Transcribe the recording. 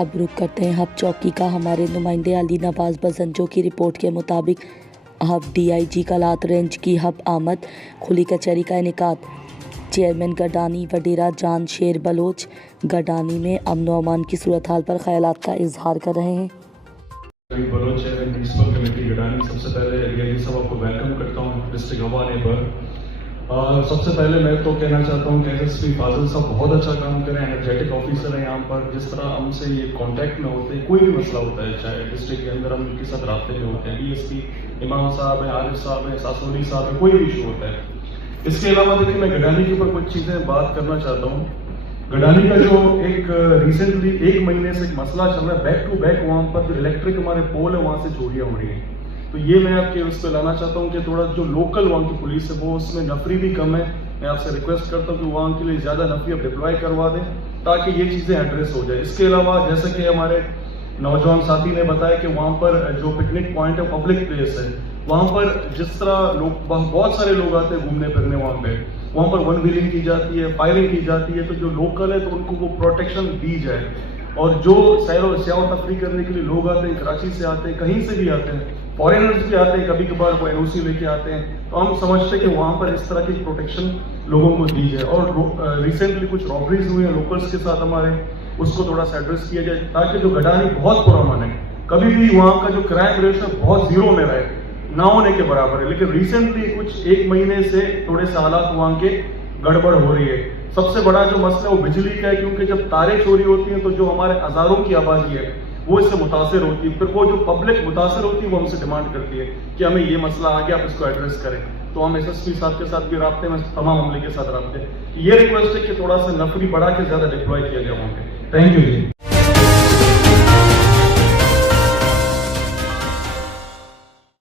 اب رخ کرتے ہیں ہب چوکی کا۔ ہمارے نمائندے علی نواز بزنجو کی رپورٹ کے مطابق ہب DIG کلات رینج کی ہب آمد، کھلی کچہری کا انعقاد۔ چیئرمین گڈانی وڈیرا جان شیر بلوچ گڈانی میں امن و امان کی صورتحال پر خیالات کا اظہار کر رہے ہیں۔ بلوچ میونسپل کمیٹی گڈانی، سب سے پہلے DIG صاحب کو ویلکم کرتا ہوں ڈسٹرکٹ حوالے پر۔ سب سے پہلے میں تو کہنا چاہتا ہوں کہ SSP فاضل صاحب بہت اچھا کام کریں، انرجیٹک آفیسر ہیں یہاں پر۔ جس طرح ہم سے یہ کانٹیکٹ میں ہوتے ہیں، کوئی بھی مسئلہ ہوتا ہے چاہے ڈسٹرکٹ کے اندر، ہم ان کے ساتھ رابطے میں ہوتے ہیں۔ DSP امام صاحب ہیں، عارف صاحب ہیں، ساسولی صاحب ہیں، کوئی بھی ایشو ہوتا ہے۔ اس کے علاوہ دیکھیں، میں گڈانی کے اوپر کچھ چیزیں بات کرنا چاہتا ہوں۔ گڈانی کا جو ایک ریسنٹلی 1 مہینے سے ایک مسئلہ چل رہا ہے، بیک ٹو بیک وہاں پر جو الیکٹرک ہمارے پول ہے وہاں سے چوریاں ہو رہی ہیں۔ تو یہ میں آپ کے اس پہ لانا چاہتا ہوں کہ تھوڑا جو لوکل وہاں کی پولیس ہے وہ اس میں نفری بھی کم ہے۔ میں آپ سے ریکویسٹ کرتا ہوں کہ وہاں کے لیے زیادہ نفری اب ڈپلوائے کروا دیں تاکہ یہ چیزیں ایڈریس ہو جائے۔ اس کے علاوہ جیسے کہ ہمارے نوجوان ساتھی نے بتایا کہ وہاں پر جو پکنک پوائنٹ ہے پبلک پلیس ہے، وہاں پر جس طرح لوگ بہت سارے لوگ آتے ہیں گھومنے پھرنے وہاں پر ون ویلنگ کی جاتی ہے، فائرنگ کی جاتی ہے، تو جو لوکل ہے تو ان کو وہ پروٹیکشن دی جائے۔ اور جو سیر و سیاح و تفریح کرنے کے لیے لوگ آتے ہیں، کراچی سے آتے ہیں، کہیں سے بھی آتے ہیں، فارینرز بھی آتے ہیں، کبھی کبھار وہ NOC لے کے آتے ہیں، تو ہم سمجھتے ہیں کہ وہاں پر اس طرح کی پروٹیکشن لوگوں کو دی جائے۔ اور ریسنٹلی کچھ رابریز ہوئی ہیں لوکلز کے ساتھ ہمارے، اس کو تھوڑا سا ایڈریس کیا جائے تاکہ جو گڈانی بہت پرامن ہے، کبھی بھی وہاں کا جو کرائم ریشو بہت زیرو میں رہے، نہ ہونے کے برابر ہے، لیکن ریسنٹلی کچھ 1 مہینے سے تھوڑے سے حالات وہاں کے گڑبڑ ہو رہی ہے۔ سب سے بڑا جو مسئلہ وہ بجلی کا ہے، کیونکہ جب تاریں چوری ہوتی ہیں تو جو ہمارے ہزاروں کی آبادی ہے وہ اس سے متاثر ہوتی ہے، پھر وہ جو پبلک متاثر ہوتی ہے وہ ہم سے ڈیمانڈ کرتی ہے کہ ہمیں یہ مسئلہ آ گیا، آپ اس کو ایڈریس کریں۔ تو ہم SSP صاحب کے ساتھ بھی رابطے میں، تمام عملے کے ساتھ رابطے، یہ ریکویسٹ ہے کہ تھوڑا سا نفری بڑھا کے زیادہ ڈپلوائے کیا جائے وہاں پہ۔ Thank you G.